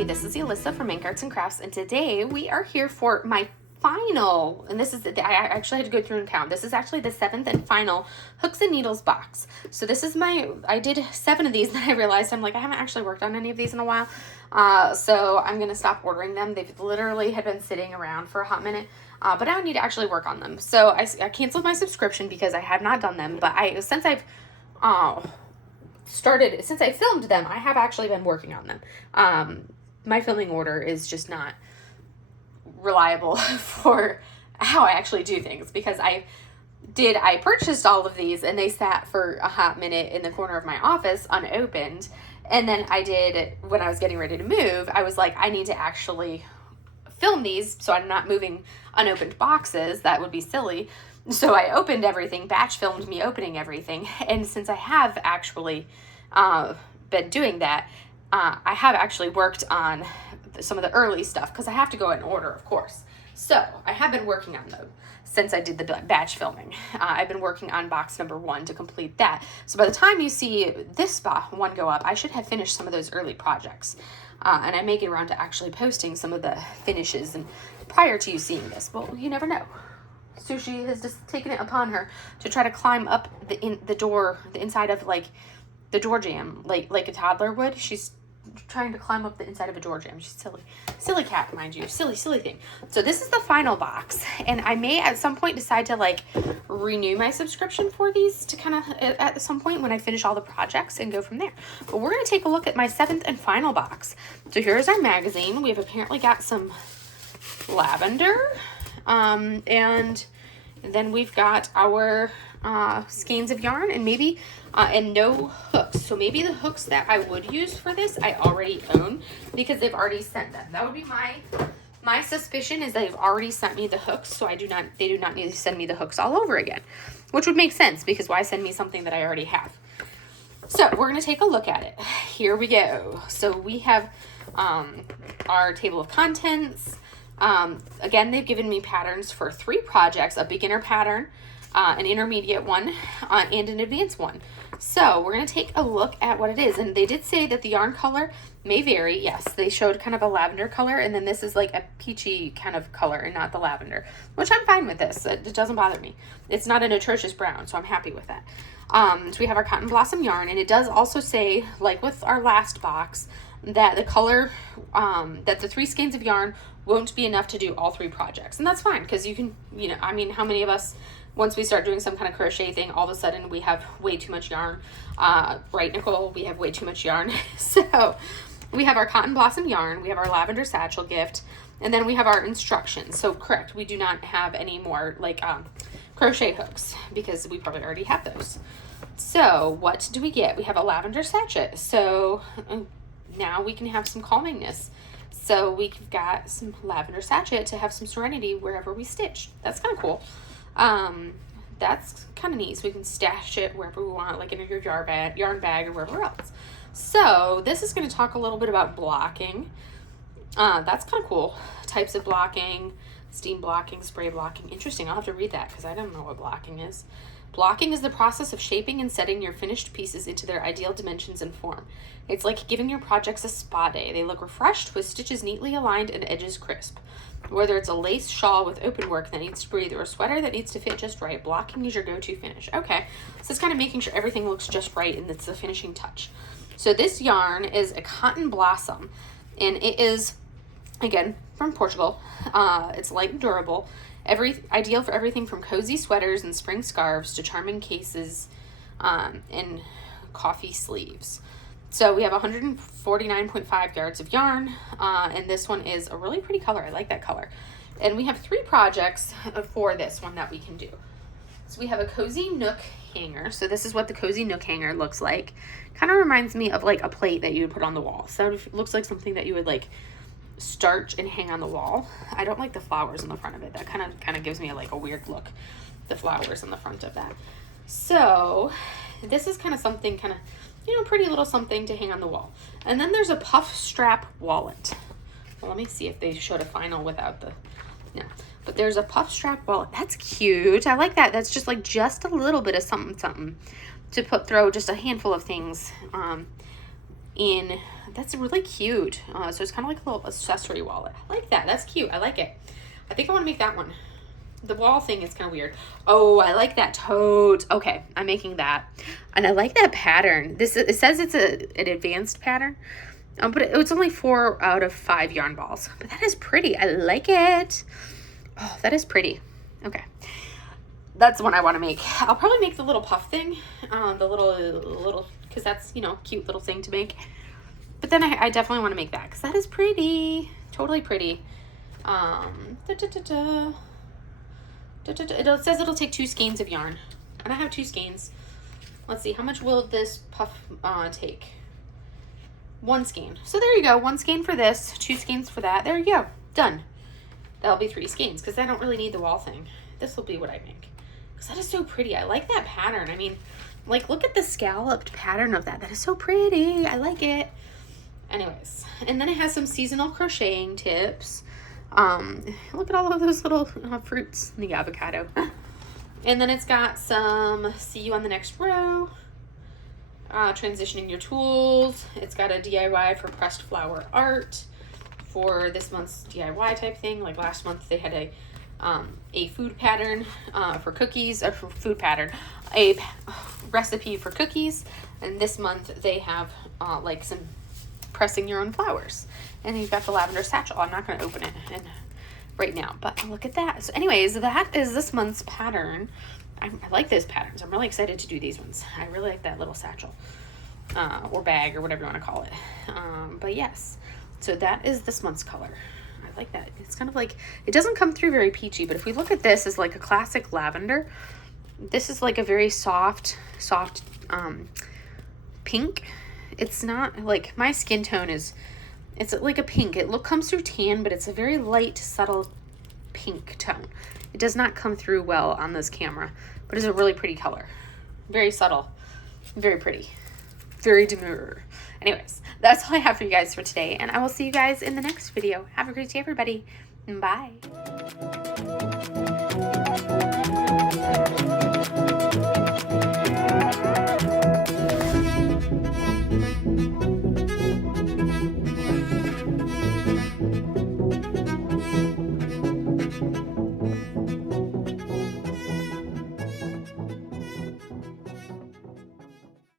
everybody, this is Alyssa from Ink Arts and Crafts, and today we are here for my final, and this is, I actually had to go through and count, this is actually the 7th and final Hooks and Needles box. So this is I did 7 of these, and I realized I'm like, I haven't actually worked on any of these in a while, so I'm going to stop ordering them. They've literally had been sitting around for a hot minute, but I need to actually work on them. So I canceled my subscription because I have not done them, but since I filmed them, I have actually been working on them. My filming order is just not reliable for how I actually do things, because I purchased all of these and they sat for a hot minute in the corner of my office unopened, and then when I was getting ready to move, I was like, I need to actually film these so I'm not moving unopened boxes. That would be silly. So I opened everything, batch filmed me opening everything, and since I have actually been doing that, I have actually worked on some of the early stuff, because I have to go in order, of course. So I have been working on them since I did the batch filming. I've been working on box number 1 to complete that. So by the time you see this one go up, I should have finished some of those early projects. And I may get around to actually posting some of the finishes and prior to you seeing this. Well, you never know. Sushi has just taken it upon her to try to climb up the inside of like the door jamb, like a toddler would. She's trying to climb up the inside of a door jamb. She's silly cat, mind you, silly thing. So this is the final box, and I may at some point decide to like renew my subscription for these to kind of at some point when I finish all the projects and go from there. But we're going to take a look at my 7th and final box. So here's our magazine. We've apparently got some lavender, and then we've got our skeins of yarn, and maybe and no hooks. So maybe the hooks that I would use for this I already own, because they've already sent them. That would be my suspicion, is they've already sent me the hooks, so they do not need to send me the hooks all over again, which would make sense, because why send me something that I already have? So we're going to take a look at it. Here we go. So we have our table of contents. Again, they've given me patterns for 3 projects: a beginner pattern, an intermediate one, and an advanced one. So we're going to take a look at what it is. And they did say that the yarn color may vary. Yes, they showed kind of a lavender color, and then this is like a peachy kind of color and not the lavender, which I'm fine with this. It doesn't bother me. It's not an atrocious brown, so I'm happy with that. So we have our Cotton Blossom yarn, and it does also say, like with our last box, that the color, that the 3 skeins of yarn won't be enough to do all 3 projects. And that's fine, because you can, I mean, how many of us, once we start doing some kind of crochet thing, all of a sudden we have way too much yarn, right, Nicole? We have way too much yarn. So we have our Cotton Blossom yarn, we have our lavender satchel gift, and then we have our instructions. So correct, we do not have any more like crochet hooks, because we probably already have those. So what do we get? We have a lavender sachet. So now we can have some calmingness. So we've got some lavender sachet to have some serenity wherever we stitch. That's kind of cool. That's kind of neat. So we can stash it wherever we want, like in your yarn bag or wherever else. So this is going to talk a little bit about blocking. That's kind of cool. Types of blocking, steam blocking, spray blocking. Interesting. I'll have to read that, because I don't know what blocking is. Blocking is the process of shaping and setting your finished pieces into their ideal dimensions and form. It's like giving your projects a spa day. They look refreshed with stitches neatly aligned and edges crisp. Whether it's a lace shawl with open work that needs to breathe or a sweater that needs to fit just right, blocking is your go-to finish. Okay, so it's kind of making sure everything looks just right, and it's the finishing touch. So this yarn is a Cotton Blossom, and it is, again, from Portugal. It's light and durable. Ideal for everything from cozy sweaters and spring scarves to charming cases and coffee sleeves. So we have 149.5 yards of yarn, and this one is a really pretty color. I like that color. And we have 3 projects for this one that we can do. So we have a cozy nook hanger. So this is what the cozy nook hanger looks like. Kind of reminds me of like a plate that you would put on the wall. So it looks like something that you would like starch and hang on the wall. I don't like the flowers in the front of it. That kind of gives me like a weird look, the flowers in the front of that. So this is kind of something pretty little something to hang on the wall. And then there's a puff strap wallet. Well, let me see if they showed a final without the, no. But there's a puff strap wallet. That's cute. I like that. That's just like a little bit of something to throw just a handful of things in, that's really cute. So it's kind of like a little accessory wallet. I like that. That's cute. I like it. I think I want to make that one. The wall thing is kind of weird. Oh, I like that tote. Okay, I'm making that. And I like that pattern. It says it's an advanced pattern. But it's only 4 out of 5 yarn balls. But that is pretty. I like it. Oh, that is pretty. Okay. That's the one I want to make. I'll probably make the little puff thing. The little, because that's, you know, cute little thing to make. But then I definitely want to make that because that is pretty. Totally pretty. It says it'll take 2 skeins of yarn. And I have 2 skeins. Let's see. How much will this puff take? 1 skein. So there you go. 1 skein for this. 2 skeins for that. There you go. Done. That'll be 3 skeins because I don't really need the wall thing. This will be what I make. Because that is so pretty. I like that pattern. I mean, like, look at the scalloped pattern of that. That is so pretty. I like it. Anyways. And then it has some seasonal crocheting tips. Look at all of those little fruits in the avocado. And then it's got some see you on the next row, transitioning your tools. It's got a DIY for pressed flower art for this month's DIY type thing. Like last month they had a food pattern for cookies, a food pattern, a recipe for cookies, and this month they have like some pressing your own flowers. And you've got the lavender satchel. I'm not going to open it right now, but look at that. So anyways, that is this month's pattern. I like those patterns. I'm really excited to do these ones. I really like that little satchel or bag or whatever you want to call it. But yes, so that is this month's color. I like that. It's kind of like, it doesn't come through very peachy, but if we look at this as like a classic lavender, this is like a very soft pink. It's not like my skin tone is, it's like a pink. It comes through tan, but it's a very light, subtle pink tone. It does not come through well on this camera, but it's a really pretty color. Very subtle, very pretty, very demure. Anyways, that's all I have for you guys for today, and I will see you guys in the next video. Have a great day, everybody. Bye.